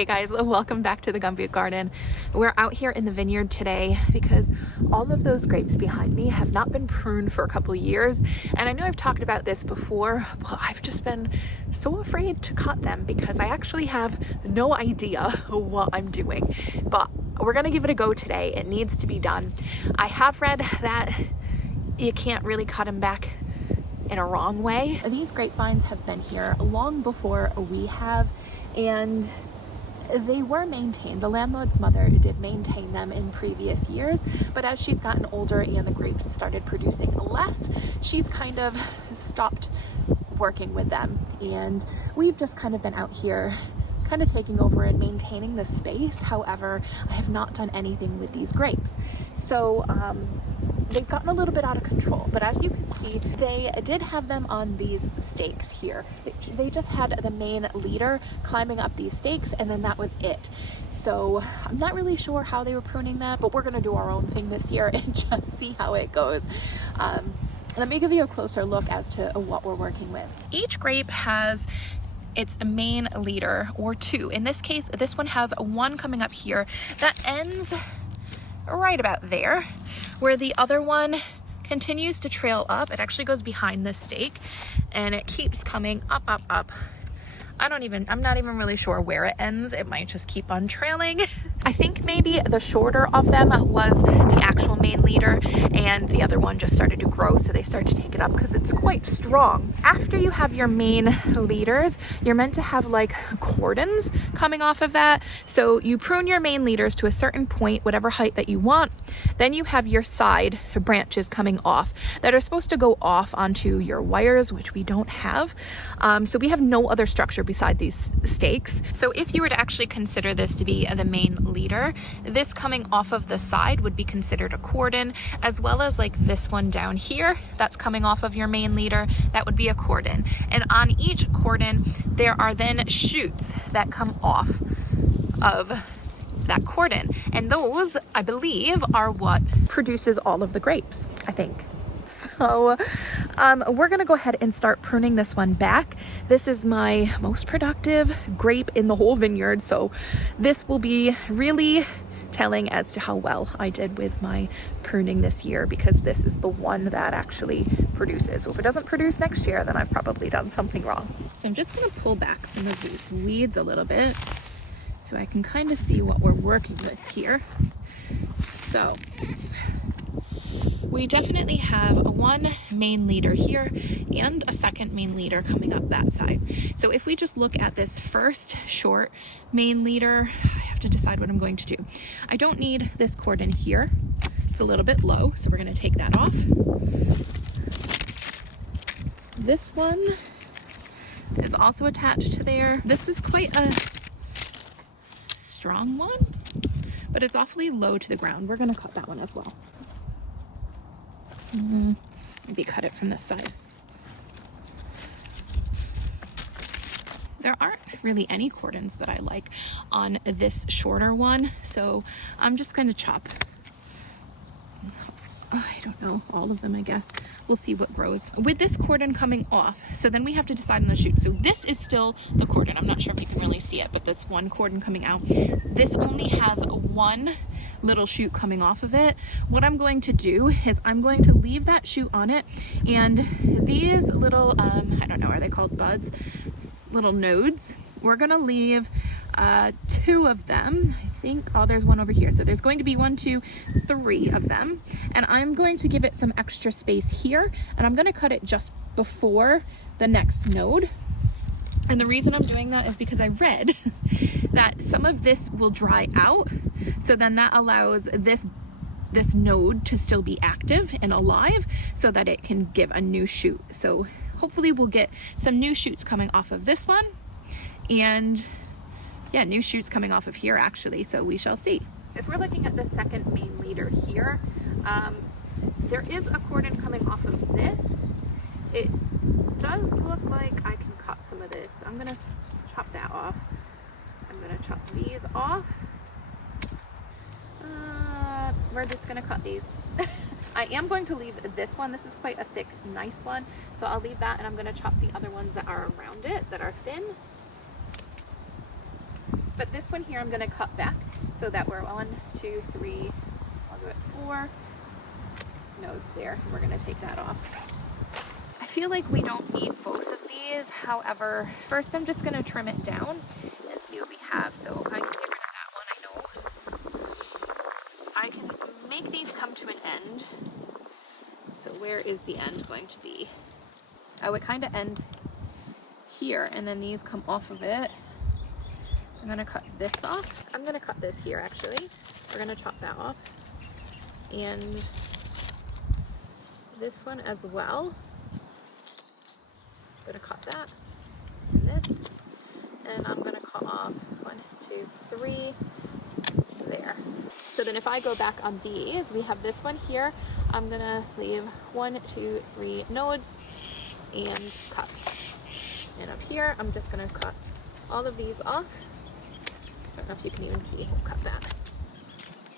Hey guys, welcome back to the Gumboot garden. We're out here in the vineyard today because all of those grapes behind me have not been pruned for a couple years. And I know I've talked about this before, but I've just been so afraid to cut them because I actually have no idea what I'm doing. But we're gonna give it a go today. It needs to be done. I have read that you can't really cut them back in a wrong way. These grapevines have been here long before we have, and they were maintained. The landlord's mother did maintain them in previous years, but as she's gotten older and the grapes started producing less, she's kind of stopped working with them. And we've just kind of been out here kind of taking over and maintaining the space. However, I have not done anything with these grapes. So they've gotten a little bit out of control, but as you can see, they did have them on these stakes here. They just had the main leader climbing up these stakes, and then that was it. So I'm not really sure how they were pruning that, but we're gonna do our own thing this year and just see how it goes. Let me give you a closer look as to what we're working with. Each grape has its main leader, or two. In this case, this one has one coming up here that ends right about there, where the other one continues to trail up. It actually goes behind this stake and it keeps coming up, up, up. I'm not even really sure where it ends. It might just keep on trailing. I think maybe the shorter of them was the actual main leader, and the other one just started to grow, so they started to take it up because it's quite strong. After you have your main leaders, you're meant to have like cordons coming off of that. So you prune your main leaders to a certain point, whatever height that you want. Then you have your side branches coming off that are supposed to go off onto your wires, which we don't have. So we have no other structure beside these stakes. So if you were to actually consider this to be the main leader, this coming off of the side would be considered a cordon, as well as like this one down here that's coming off of your main leader, that would be a cordon. And on each cordon there are then shoots that come off of that cordon, and those, I believe, are what produces all of the grapes, I think. So we're gonna go ahead and start pruning this one back. This is my most productive grape in the whole vineyard, so this will be really telling as to how well I did with my pruning this year, because this is the one that actually produces. So if it doesn't produce next year, then I've probably done something wrong. So I'm just gonna pull back some of these weeds a little bit so I can kind of see what we're working with here. So we definitely have one main leader here and a second main leader coming up that side. So if we just look at this first short main leader, I have to decide what I'm going to do. I don't need this cordon here. It's a little bit low, so we're going to take that off. This one is also attached to there. This is quite a strong one, but it's awfully low to the ground. We're going to cut that one as well. Maybe cut it from this side. There aren't really any cordons that I like on this shorter one, so I'm just going to chop, I don't know, all of them, I guess. We'll see what grows. With this cordon coming off, so then we have to decide on the shoot. So this is still the cordon. I'm not sure if you can really see it, but this one cordon coming out, this only has one little shoot coming off of it. What I'm going to do is I'm going to leave that shoot on it, and these little I don't know, are they called buds? Little nodes. We're gonna leave two of them, I think. Oh, there's one over here. So there's going to be 1, 2, 3 of them, and I'm going to give it some extra space here, and I'm going to cut it just before the next node. And the reason I'm doing that is because I read that some of this will dry out, so then that allows this node to still be active and alive so that it can give a new shoot. So hopefully we'll get some new shoots coming off of this one, and yeah, new shoots coming off of here actually, so we shall see. If we're looking at the second main leader here, there is a cordon coming off of this. It does look like I can cut some of this. I'm gonna chop that off. I'm gonna chop these off. We're just gonna cut these. I am going to leave this one. This is quite a thick, nice one. So I'll leave that, and I'm gonna chop the other ones that are around it, that are thin. But this one here I'm going to cut back so that we're 1, 2, 3, I'll do it 4 nodes there, and we're going to take that off. I feel like we don't need both of these. However, first I'm just going to trim it down and see what we have. So I can get rid of that one, I know. I can make these come to an end. So where is the end going to be? Oh, it kind of ends here, and then these come off of it. I'm going to cut this off. I'm going to cut this here actually. We're going to chop that off. And this one as well. I'm going to cut that and this, and I'm going to cut off 1, 2, 3 there. So then if I go back on these, we have this one here. I'm going to leave 1, 2, 3 nodes and cut. And up here, I'm just going to cut all of these off. I don't know if you can even see. We'll cut that.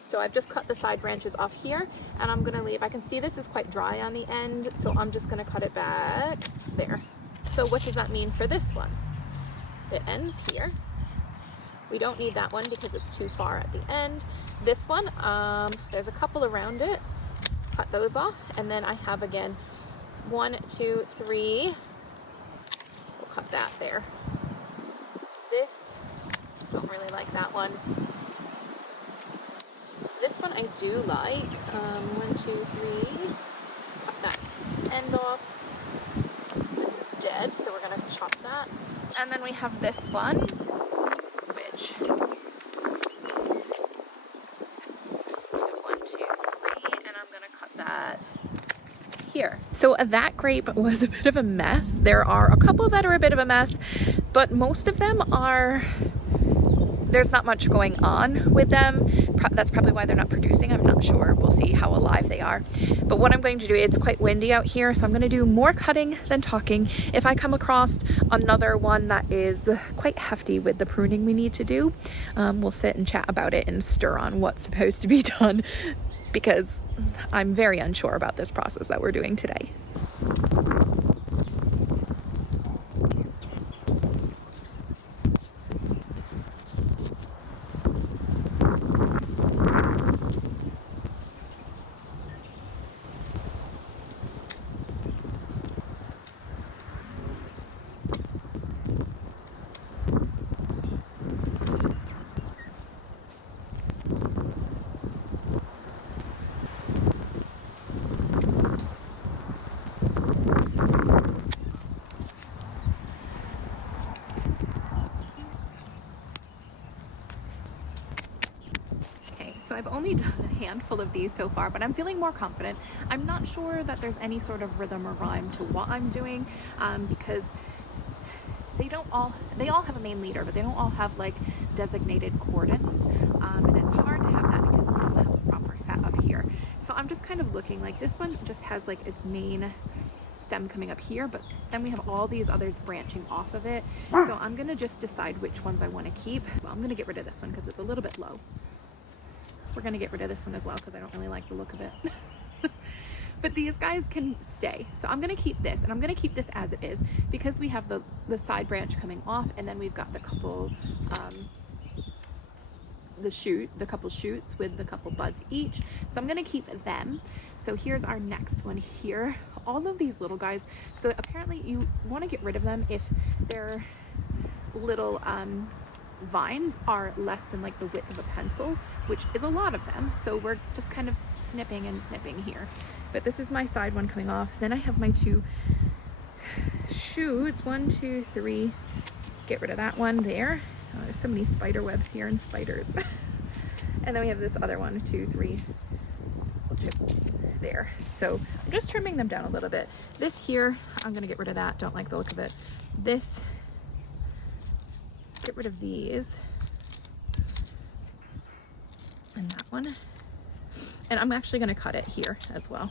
So I've just cut the side branches off here, and I'm going to leave, I can see this is quite dry on the end, so I'm just going to cut it back there. So what does that mean for this one? It ends here. We don't need that one because it's too far at the end. This one, there's a couple around it. Cut those off, and then I have again 1, 2, 3. We'll cut that there. This, don't really like that one. This one I do like. 1, 2, 3. Cut that end off. This is dead, so we're gonna chop that. And then we have this one, which 1, 2, 3, and I'm gonna cut that here. So that grape was a bit of a mess. There are a couple that are a bit of a mess, but most of them are, there's not much going on with them. That's probably why they're not producing. I'm not sure. We'll see how alive they are. But what I'm going to do, it's quite windy out here, so I'm going to do more cutting than talking. If I come across another one that is quite hefty with the pruning we need to do, we'll sit and chat about it and stir on what's supposed to be done, because I'm very unsure about this process that we're doing today. So I've only done a handful of these so far, but I'm feeling more confident. I'm not sure that there's any sort of rhythm or rhyme to what I'm doing, because they all have a main leader, but they don't all have like designated cordons, and it's hard to have that because we don't have a proper set up here. So I'm just kind of looking, like this one just has like its main stem coming up here, but then we have all these others branching off of it. So I'm gonna just decide which ones I want to keep. Well, I'm gonna get rid of this one because it's a little bit low. We're gonna get rid of this one as well because I don't really like the look of it. But these guys can stay. So I'm gonna keep this, and I'm gonna keep this as it is because we have the side branch coming off, and then we've got the couple the couple shoots with the couple buds each. So I'm gonna keep them. So here's our next one here. All of these little guys. So apparently you want to get rid of them if they're little vines are less than like the width of a pencil, which is a lot of them. So we're just kind of snipping and snipping here. But this is my side one coming off. Then I have my two shoots, 1, 2, 3. Get rid of that one there. Oh, there's so many spider webs here and spiders. And then we have this other 1, 2, 3. We'll chip there. So I'm just trimming them down a little bit. This here, I'm gonna get rid of that. Don't like the look of it. This, get rid of these. And that one. And I'm actually gonna cut it here as well.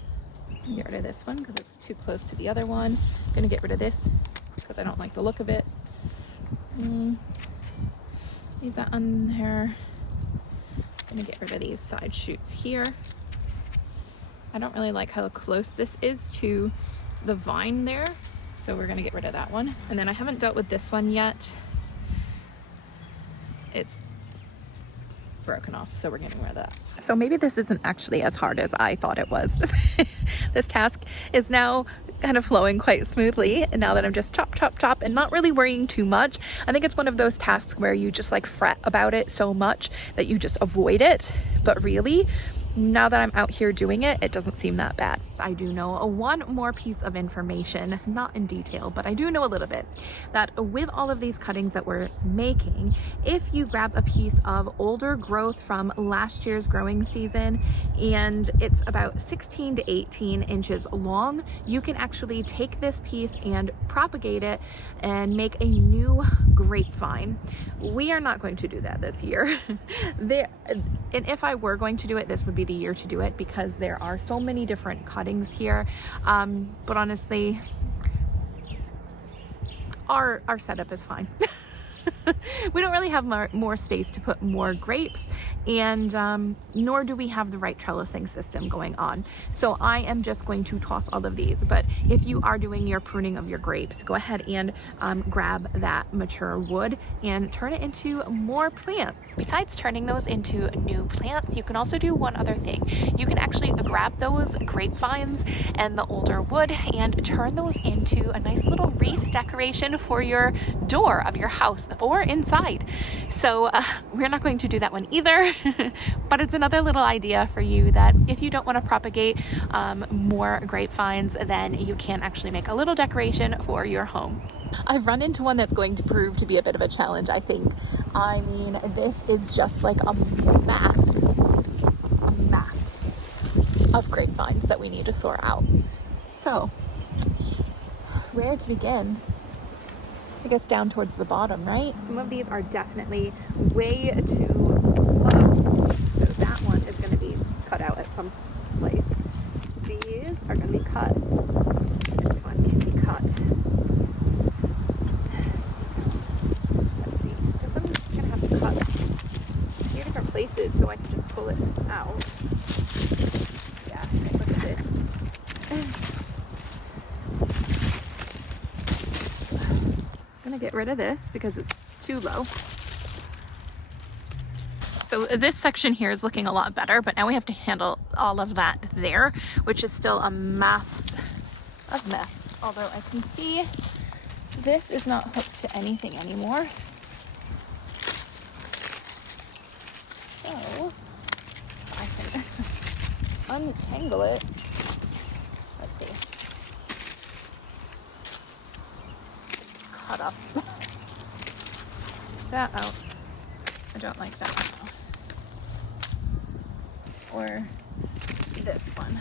Get rid of this one because it's too close to the other one. I'm gonna get rid of this because I don't like the look of it. Leave that on there. I'm gonna get rid of these side shoots here. I don't really like how close this is to the vine there, so we're gonna get rid of that one. And then I haven't dealt with this one yet. it's broken off, so we're getting rid of that. So maybe this isn't actually as hard as I thought it was. This task is now kind of flowing quite smoothly, and now that I'm just chop, chop, chop and not really worrying too much. I think it's one of those tasks where you just like fret about it so much that you just avoid it, but really, now that I'm out here doing it, it doesn't seem that bad. I do know one more piece of information, not in detail, but I do know a little bit, that with all of these cuttings that we're making, if you grab a piece of older growth from last year's growing season and it's about 16 to 18 inches long, you can actually take this piece and propagate it and make a new grapevine. We are not going to do that this year. And if I were going to do it, this would be the year to do it, because there are so many different cuttings here. But honestly, our setup is fine. We don't really have more space to put more grapes, and nor do we have the right trellising system going on. So I am just going to toss all of these. But if you are doing your pruning of your grapes, go ahead and grab that mature wood and turn it into more plants. Besides turning those into new plants, you can also do one other thing. You can actually grab those grapevines and the older wood and turn those into a nice little wreath decoration for your door of your house or inside. So we're not going to do that one either, but it's another little idea for you that if you don't want to propagate more grapevines, then you can actually make a little decoration for your home. I've run into one that's going to prove to be a bit of a challenge, I think. I mean, this is just like a mass of grapevines that we need to sort out. So, where to begin? I guess down towards the bottom, right? Some of these are definitely way too low, so that one is going to be cut out at some place. These are going to be cut. This one can be cut. Let's see. This one's just going to have to cut a few different places so I can just pull it out. Yeah, okay, look at this. I'm gonna get rid of this because it's too low. So this section here is looking a lot better, but now we have to handle all of that there, which is still a mass of mess. Although I can see this is not hooked to anything anymore. So I can untangle it. Let's see. Cut up that out. I don't like that one. Or this one.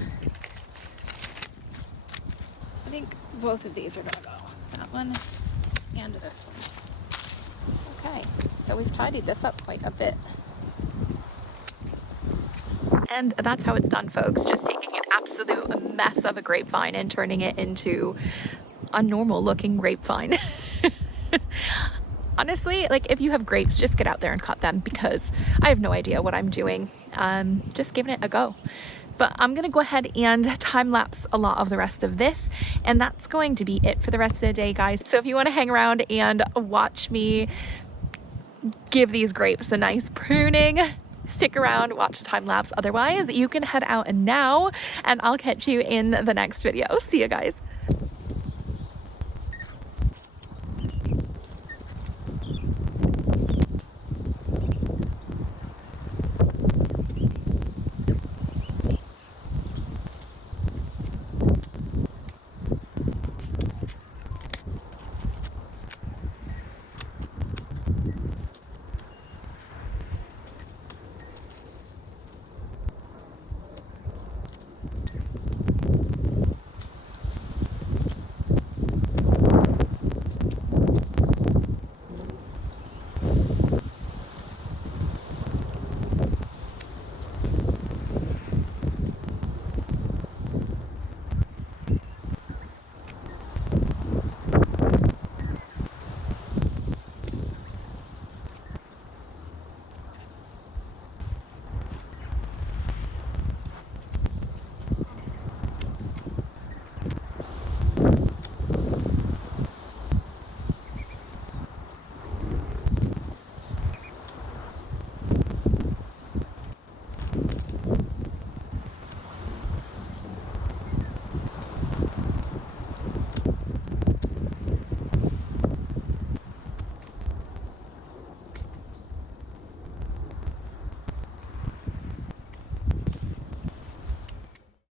I think both of these are gonna go. That one and this one. Okay, so we've tidied this up quite a bit. And that's how it's done, folks. Just taking an absolute mess of a grapevine and turning it into a normal looking grapevine. Honestly, like, if you have grapes, just get out there and cut them, because I have no idea what I'm doing. Just giving it a go. But I'm gonna go ahead and time lapse a lot of the rest of this, and that's going to be it for the rest of the day, guys. So if you want to hang around and watch me give these grapes a nice pruning, stick around, watch the time lapse. Otherwise, you can head out now, and I'll catch you in the next video. See you guys.